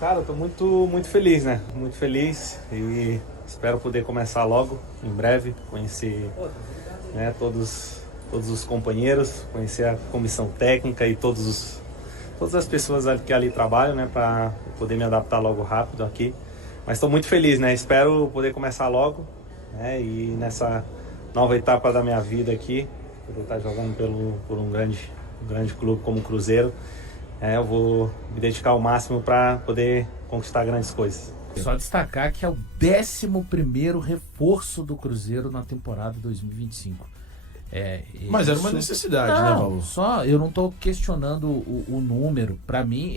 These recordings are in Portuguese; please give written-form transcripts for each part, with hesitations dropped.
Cara, eu tô muito feliz, né? Muito feliz e espero poder começar logo, em breve, conhecer, né, todos os companheiros, conhecer a comissão técnica e todas as pessoas que ali trabalham, né, para poder me adaptar logo rápido aqui. Mas estou muito feliz, né? Espero poder começar logo, né? E nessa nova etapa da minha vida aqui, poder estar jogando por um grande clube como o Cruzeiro. Eu vou me dedicar ao máximo para poder conquistar grandes coisas. Só destacar que é o 11º reforço do Cruzeiro na temporada 2025. Mas era uma necessidade, né, Paulo? Eu não estou questionando o número. Para mim,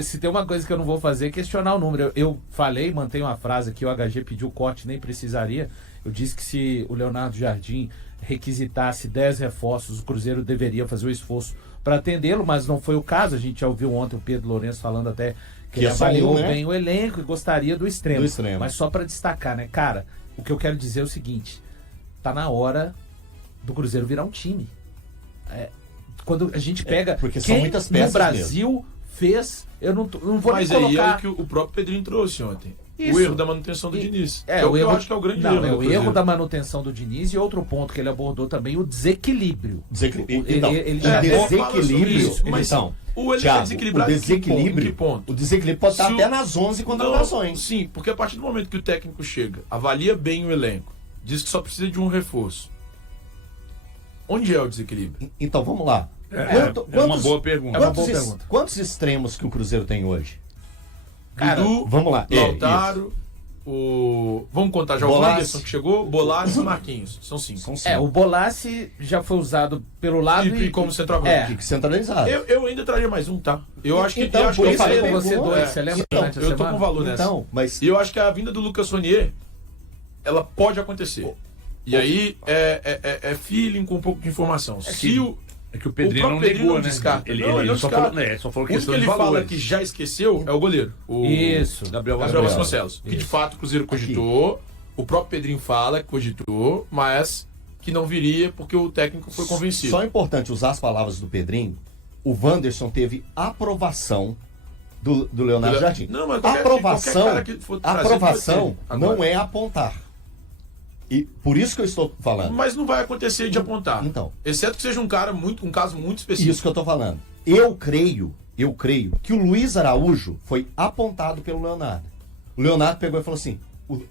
se tem uma coisa que eu não vou fazer é questionar o número. Eu falei, mantenho uma frase que o HG pediu corte, nem precisaria. Eu disse que se o Leonardo Jardim requisitasse 10 reforços, o Cruzeiro deveria fazer o esforço para atendê-lo, mas não foi o caso. A gente já ouviu ontem o Pedro Lourenço falando até que ele avaliou bem o elenco e gostaria do extremo. Mas só para destacar, né, cara, o que eu quero dizer é o seguinte: tá na hora do Cruzeiro virar um time. Quando a gente pega porque quem são muitas peças no Brasil mesmo fez, eu não vou mas nem colocar... aí é o que o próprio Pedrinho trouxe ontem. Isso. O erro da manutenção do Diniz. Eu acho que é o grande erro. É o erro da manutenção do Diniz e outro ponto que ele abordou também, o desequilíbrio. O desequilíbrio pode estar até nas 11 contratações. Sim, porque a partir do momento que o técnico chega, avalia bem o elenco, diz que só precisa de um reforço. Onde é o desequilíbrio? Então, vamos lá. É uma boa pergunta. Quantos extremos que o Cruzeiro tem hoje? Cara, Dudu, vamos lá. Lautaro, vamos contar já o Wanderson que chegou, Bolassi e Marquinhos. São 5. O Bolassi já foi usado pelo lado e como centroavante. Centralizado. Eu ainda traria mais um, tá? Eu acho que eu falei com você dois, você lembra? Eu tô com valor nessa. E eu acho que a vinda do Lucas Ronier, ela pode acontecer. E aí é feeling com um pouco de informação. É que o Pedrinho não negou, né? Ele só falou questão de valores. O que ele fala que já esqueceu é o goleiro. Isso. Gabriel Vasconcelos. Que de fato o Cruzeiro cogitou. O próprio Pedrinho fala que cogitou, mas que não viria porque o técnico foi convencido. Só é importante usar as palavras do Pedrinho. O Wanderson teve aprovação do Leonardo Jardim. Não, mas aprovação não é apontar. E por isso que eu estou falando. Mas não vai acontecer de apontar. Então. Exceto que seja um caso muito específico. Isso que eu estou falando. Eu creio que o Luiz Araújo foi apontado pelo Leonardo. O Leonardo pegou e falou assim: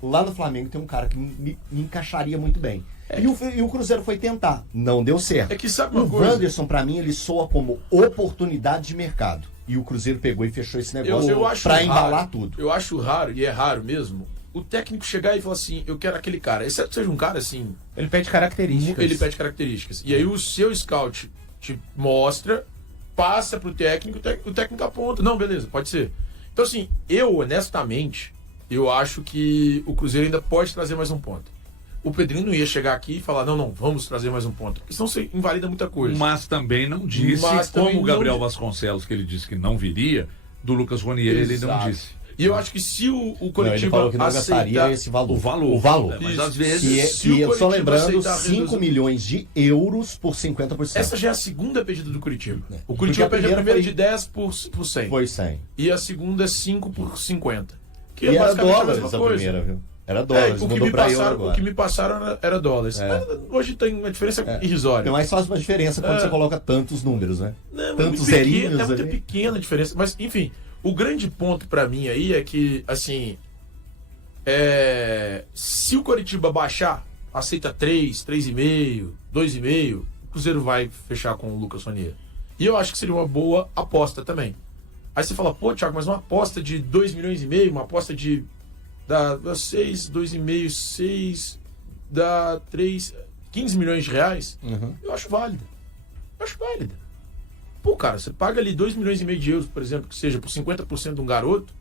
lá no Flamengo tem um cara que me encaixaria muito bem. E o Cruzeiro foi tentar. Não deu certo. É que sabe uma coisa? O Wanderson, pra mim, ele soa como oportunidade de mercado. E o Cruzeiro pegou e fechou esse negócio pra embalar tudo. Eu acho raro, e é raro mesmo, o técnico chegar e falar assim: eu quero aquele cara. Exceto que seja um cara assim. Ele pede características. E aí o seu scout te mostra, passa pro técnico, o técnico aponta. Não, beleza, pode ser. Então, assim, honestamente, eu acho que o Cruzeiro ainda pode trazer mais um ponto. O Pedrinho não ia chegar aqui e falar: não, vamos trazer mais um ponto. Porque senão você invalida muita coisa. Mas também não disse, como o Gabriel Vasconcelos, que ele disse que não viria, do Lucas Ronier, ele não disse. E eu acho que se o Coritiba não aceitar esse valor. O valor. Mas às vezes... E eu só lembrando, 5 milhões de euros por 50%. Essa já é a segunda pedida do Curitiba. O Curitiba pediu a primeira de 10 por 100. Foi 100. E a segunda é 5 por 50. Que e é era dólares a primeira, viu? Era dólares, o que me passaram era dólares. Hoje tem uma diferença irrisória. Mas faz uma diferença quando você coloca tantos números, né? Tantos zerinhos. É muito pequena a diferença. Mas, enfim... O grande ponto pra mim aí é que, assim, se o Coritiba baixar, aceita 3, 3,5, 2,5, o Cruzeiro vai fechar com o Lucas Ronier. E eu acho que seria uma boa aposta também. Aí você fala: pô, Thiago, mas uma aposta de 2,5 milhões, uma aposta de dá 6, 2,5, 6, dá 3, 15 milhões de reais, eu acho válida. Pô, cara, você paga ali 2,5 milhões de euros, por exemplo, que seja por 50% de um garoto.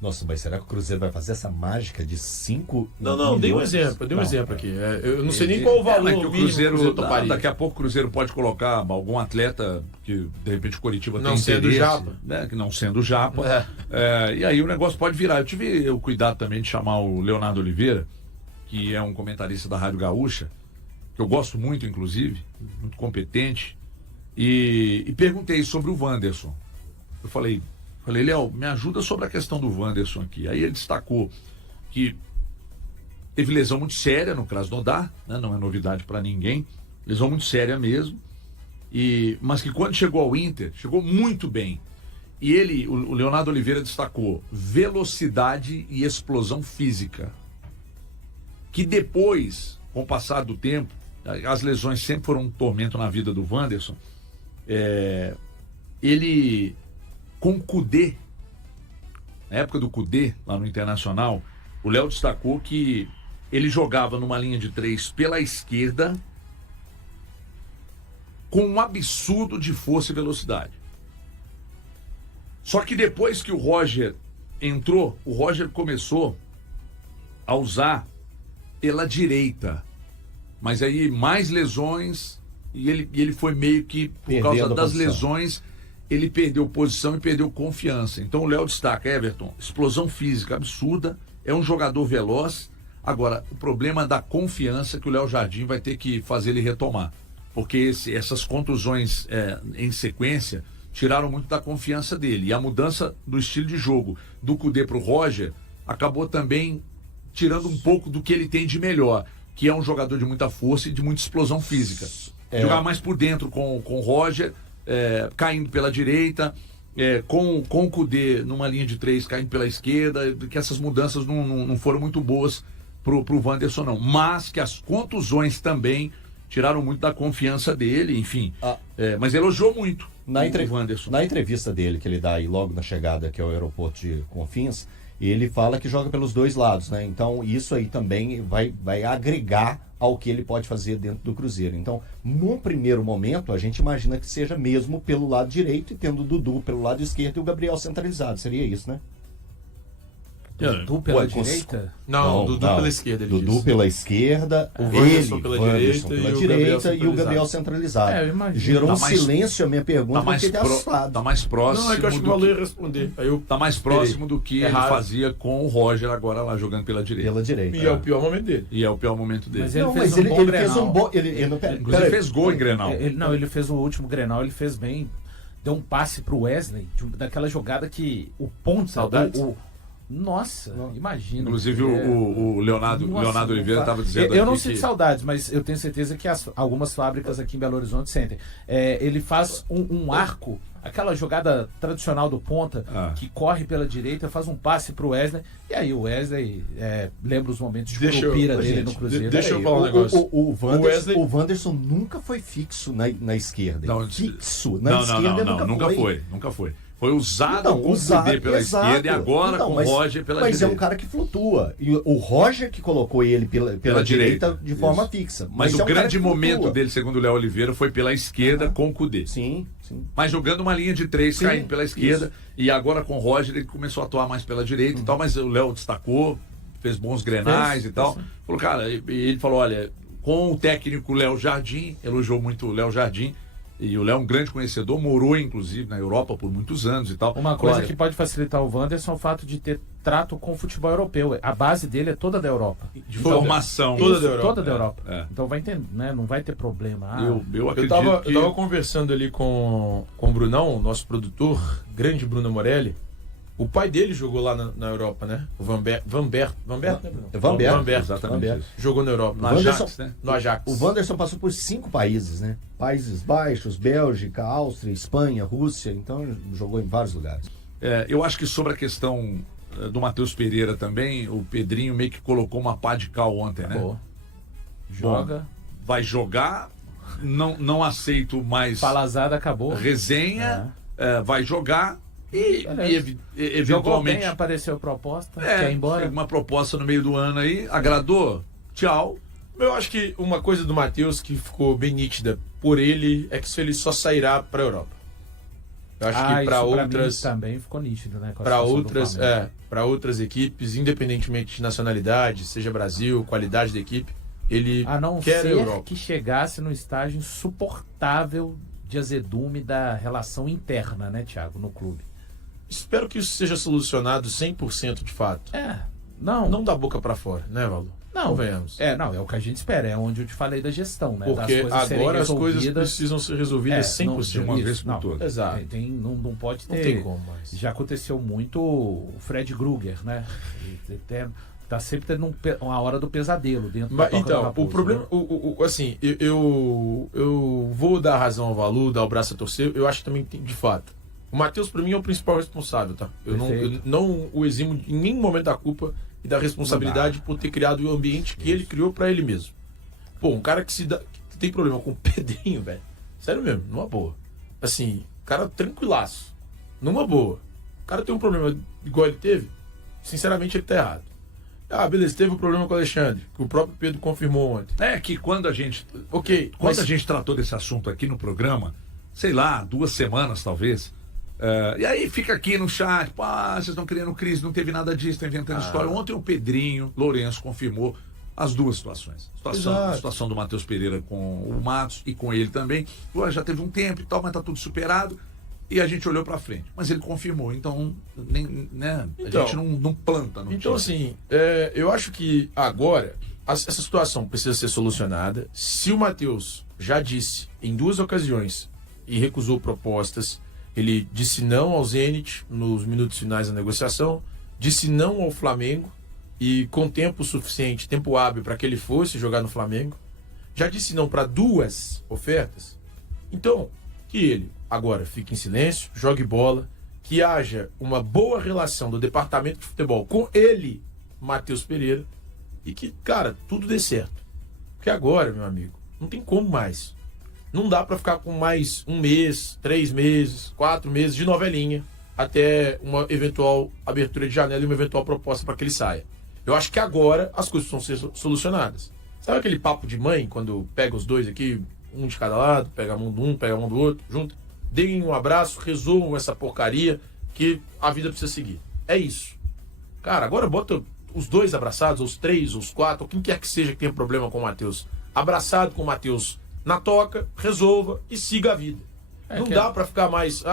Nossa, mas será que o Cruzeiro vai fazer essa mágica de 5 milhões? Não, dei um exemplo aqui. Eu não sei nem qual o valor que o Cruzeiro toparia. Daqui a pouco o Cruzeiro pode colocar algum atleta que, de repente, o Coritiba tem interesse. Não sendo Japa. Né, que não sendo Japa. E aí o negócio pode virar. Eu tive o cuidado também de chamar o Leonardo Oliveira, que é um comentarista da Rádio Gaúcha, que eu gosto muito, inclusive, muito competente, e perguntei sobre o Wanderson. Eu falei: Falei, Léo, me ajuda sobre a questão do Wanderson aqui. Aí ele destacou que teve lesão muito séria no Krasnodar, né? Não é novidade para ninguém, lesão muito séria mesmo, mas que quando chegou ao Inter, chegou muito bem. E ele, o Leonardo Oliveira, destacou velocidade e explosão física. Que depois, com o passar do tempo, as lesões sempre foram um tormento na vida do Wanderson. Ele, com o Kudê, na época do Kudê, lá no Internacional, o Léo destacou que ele jogava numa linha de 3 pela esquerda com um absurdo de força e velocidade. Só que depois que o Roger entrou, o Roger começou a usar pela direita. Mas aí mais lesões e ele foi meio que, por causa das lesões, ele perdeu posição e perdeu confiança. Então o Léo destaca, Everton, explosão física absurda, é um jogador veloz. Agora, o problema da confiança que o Léo Jardim vai ter que fazer ele retomar. Porque essas contusões em sequência tiraram muito da confiança dele. E a mudança do estilo de jogo do Kudê para o Roger acabou também tirando um pouco do que ele tem de melhor, que é um jogador de muita força e de muita explosão física. Jogar mais por dentro com o Roger, caindo pela direita, com o Kudê numa linha de 3 caindo pela esquerda, que essas mudanças não foram muito boas pro Wanderson, não. Mas que as contusões também tiraram muito da confiança dele, enfim. Mas elogiou muito o Wanderson. Na entrevista dele, que ele dá aí logo na chegada aqui ao aeroporto de Confins, ele fala que joga pelos dois lados, né? Então isso aí também vai agregar ao que ele pode fazer dentro do Cruzeiro. Então, num primeiro momento, a gente imagina que seja mesmo pelo lado direito e tendo o Dudu pelo lado esquerdo e o Gabriel centralizado. Seria isso, né? Dudu pela direita? Não, Dudu pela esquerda. Dudu pela esquerda, o Wanderson pela direita e o Gabriel centralizado. Eu imagino. Gerou um silêncio a minha pergunta, porque ele é assustado. Tá mais próximo. Não, é que eu acho que o Valor ia responder. Tá mais próximo do que ele fazia com o Roger agora lá jogando pela direita. Pela direita. E é o pior momento dele. Mas ele fez um bom Grenal. Inclusive fez gol em Grenal. Ele fez o último Grenal, ele fez bem. Deu um passe pro Wesley, daquela jogada que o ponto... Saudades? Nossa, imagina. Inclusive o Leonardo Oliveira estava dizendo eu não sinto saudades, mas eu tenho certeza que algumas fábricas aqui em Belo Horizonte sentem. Ele faz um arco, aquela jogada tradicional do ponta, que corre pela direita, faz um passe pro Wesley, e aí o Wesley lembra os momentos de curupira dele no Cruzeiro. Deixa eu falar um negócio. O Wanderson nunca foi fixo na esquerda. Fixo na esquerda nunca foi. Foi usado com o Kudê pela esquerda e agora com o Roger pela direita. Mas é um cara que flutua. E o Roger que colocou ele pela direita de forma fixa. Mas o grande momento dele, segundo o Léo Oliveira, foi pela esquerda com o Kudê. Sim. Mas jogando uma linha de 3, caindo pela esquerda. E agora com o Roger ele começou a atuar mais pela direita e tal. Mas o Léo destacou, fez bons grenais e tal. Falou, cara, ele falou, olha, com o técnico Léo Jardim, elogiou muito o Léo Jardim. E o Léo é um grande conhecedor, morou inclusive na Europa por muitos anos e tal. Uma coisa que pode facilitar o Wanderson é o fato de ter trato com o futebol europeu. A base dele é toda da Europa. De formação. Toda da Europa. Então vai ter, né, não vai ter problema. Eu acredito eu tava conversando ali com o Brunão, nosso produtor, grande Bruno Morelli. O pai dele jogou lá na Europa, né? O Van Bert, né, Bruno? Van Bert, exatamente. Jogou na Europa. No Ajax, né? No Ajax. O Wanderson passou por 5 países, né? Países Baixos, Bélgica, Áustria, Espanha, Rússia. Então jogou em vários lugares. Eu acho que sobre a questão do Matheus Pereira também, o Pedrinho meio que colocou uma pá de cal ontem, né? Pô. Joga. Bom, vai jogar, não aceito mais. Palazada acabou. Resenha, vai jogar. E eventualmente jogou bem, apareceu proposta, quer ir embora. Uma proposta no meio do ano aí, agradou, tchau. Eu acho que uma coisa do Matheus que ficou bem nítida por ele é que ele só sairá para a Europa. Eu acho que para outras também ficou nítido, né? Para outras equipes, independentemente de nacionalidade, seja Brasil, qualidade da equipe, ele quer a Europa. Que chegasse no estágio insuportável de azedume da relação interna, né, Thiago, no clube. Espero que isso seja solucionado 100% de fato. Não da boca para fora, né, Valdo? Não, venhamos. É o que a gente espera, é onde eu te falei da gestão, né? Porque agora as coisas precisam ser resolvidas 100%. De uma vez por todas. Exato. Não pode ter. Não tem como mais. Já aconteceu muito o Fred Krueger, né? Tá sempre tendo uma hora do pesadelo dentro da Toca da Raposa, o problema, né? assim, eu vou dar razão ao Valu, dar o braço a torcer, eu acho que também tem, de fato. O Matheus, pra mim, é o principal responsável, tá? Eu não o eximo em nenhum momento da culpa e da responsabilidade por ter criado o ambiente que ele criou pra ele mesmo. Pô, um cara que tem problema com o Pedrinho, velho, sério mesmo, numa boa. Assim, cara tranquilaço, numa boa. O cara tem um problema igual ele teve, sinceramente ele tá errado. Ah, beleza, teve um problema com o Alexandre, que o próprio Pedro confirmou ontem. É que quando a gente a gente tratou desse assunto aqui no programa, sei lá, 2 semanas talvez, e aí fica aqui no chat, vocês estão criando crise, não teve nada disso, estão inventando história. Ontem o Pedrinho Lourenço confirmou as 2 situações. A situação do Matheus Pereira com o Matos e com ele também. Já teve um tempo e tal, mas tá tudo superado. E a gente olhou pra frente. Mas ele confirmou, então, a gente não planta. Então, assim, eu acho que agora essa situação precisa ser solucionada. Se o Matheus já disse em 2 ocasiões e recusou propostas, ele disse não ao Zenit nos minutos finais da negociação, disse não ao Flamengo e com tempo suficiente, tempo hábil para que ele fosse jogar no Flamengo, já disse não para 2 ofertas. Então, que ele agora fique em silêncio, jogue bola, que haja uma boa relação do departamento de futebol com ele, Matheus Pereira, e que, cara, tudo dê certo. Porque agora, meu amigo, não tem como mais. Não dá pra ficar com mais 1 mês, 3 meses, 4 meses de novelinha até uma eventual abertura de janela e uma eventual proposta para que ele saia. Eu acho que agora as coisas precisam ser solucionadas. Sabe aquele papo de mãe, quando pega os 2 aqui, um de cada lado, pega a mão de um, pega a mão do outro, junto? Deem um abraço, resolvam essa porcaria que a vida precisa seguir. É isso. Cara, agora bota os 2 abraçados, os 3, os 4, ou quem quer que seja que tenha problema com o Matheus, abraçado com o Matheus na toca, resolva e siga a vida. Não dá pra ficar mais...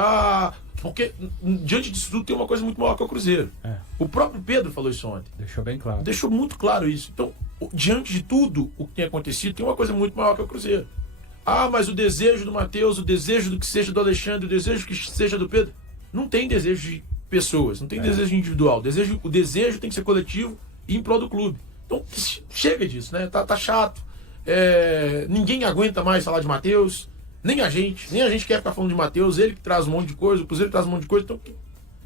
porque diante disso tudo tem uma coisa muito maior que o Cruzeiro. O próprio Pedro falou isso ontem. Deixou bem claro. Deixou muito claro isso. Então, diante de tudo o que tem acontecido, tem uma coisa muito maior que o Cruzeiro. Mas o desejo do Matheus, o desejo do que seja do Alexandre, o desejo que seja do Pedro. Não tem desejo de pessoas, não tem desejo individual. O desejo tem que ser coletivo e em prol do clube. Então, chega disso, né? Tá chato. Ninguém aguenta mais falar de Matheus, nem a gente quer ficar falando de Matheus, ele que traz um monte de coisa, o Cruzeiro traz um monte de coisa, então que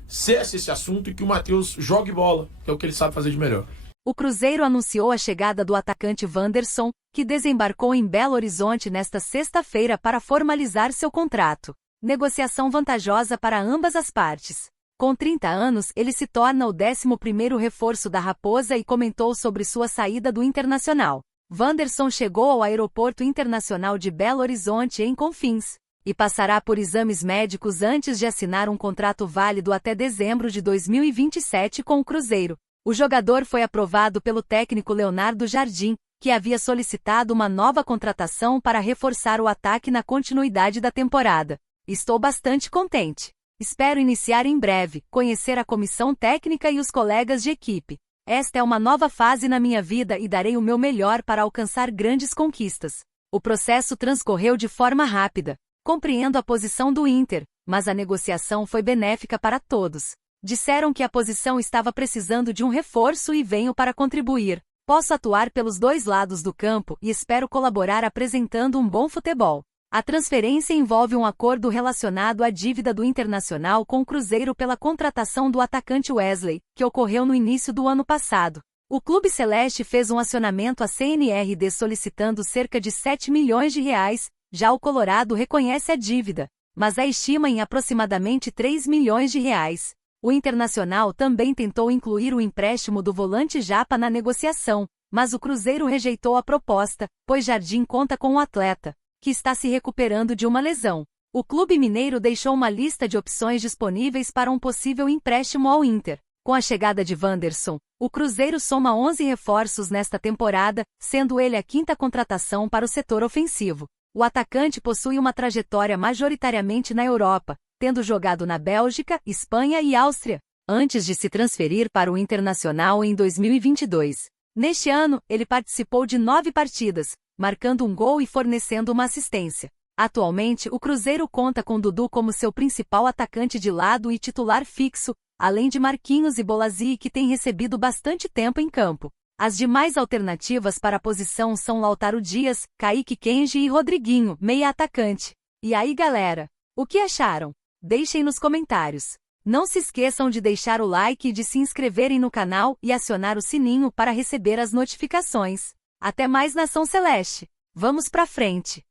cesse esse assunto e que o Matheus jogue bola, que é o que ele sabe fazer de melhor. O Cruzeiro anunciou a chegada do atacante Wanderson, que desembarcou em Belo Horizonte nesta sexta-feira para formalizar seu contrato. Negociação vantajosa para ambas as partes. Com 30 anos, ele se torna o 11º reforço da Raposa e comentou sobre sua saída do Internacional. Wanderson chegou ao Aeroporto Internacional de Belo Horizonte em Confins e passará por exames médicos antes de assinar um contrato válido até dezembro de 2027 com o Cruzeiro. O jogador foi aprovado pelo técnico Leonardo Jardim, que havia solicitado uma nova contratação para reforçar o ataque na continuidade da temporada. Estou bastante contente. Espero iniciar em breve, conhecer a comissão técnica e os colegas de equipe. Esta é uma nova fase na minha vida e darei o meu melhor para alcançar grandes conquistas. O processo transcorreu de forma rápida. Compreendo a posição do Inter, mas a negociação foi benéfica para todos. Disseram que a posição estava precisando de um reforço e venho para contribuir. Posso atuar pelos 2 lados do campo e espero colaborar apresentando um bom futebol. A transferência envolve um acordo relacionado à dívida do Internacional com o Cruzeiro pela contratação do atacante Wesley, que ocorreu no início do ano passado. O Clube Celeste fez um acionamento à CNRD solicitando cerca de 7 milhões de reais, já o Colorado reconhece a dívida, mas a estima em aproximadamente 3 milhões de reais. O Internacional também tentou incluir o empréstimo do volante Japa na negociação, mas o Cruzeiro rejeitou a proposta, pois Jardim conta com o atleta, que está se recuperando de uma lesão. O clube mineiro deixou uma lista de opções disponíveis para um possível empréstimo ao Inter. Com a chegada de Wanderson, o Cruzeiro soma 11 reforços nesta temporada, sendo ele a 5ª contratação para o setor ofensivo. O atacante possui uma trajetória majoritariamente na Europa, tendo jogado na Bélgica, Espanha e Áustria, antes de se transferir para o Internacional em 2022. Neste ano, ele participou de 9 partidas, marcando um gol e fornecendo uma assistência. Atualmente, o Cruzeiro conta com Dudu como seu principal atacante de lado e titular fixo, além de Marquinhos e Bolasie, que tem recebido bastante tempo em campo. As demais alternativas para a posição são Lautaro Dias, Kaique Kenji e Rodriguinho, meia atacante. E aí, galera? O que acharam? Deixem nos comentários. Não se esqueçam de deixar o like e de se inscreverem no canal e acionar o sininho para receber as notificações. Até mais, Nação Celeste! Vamos pra frente!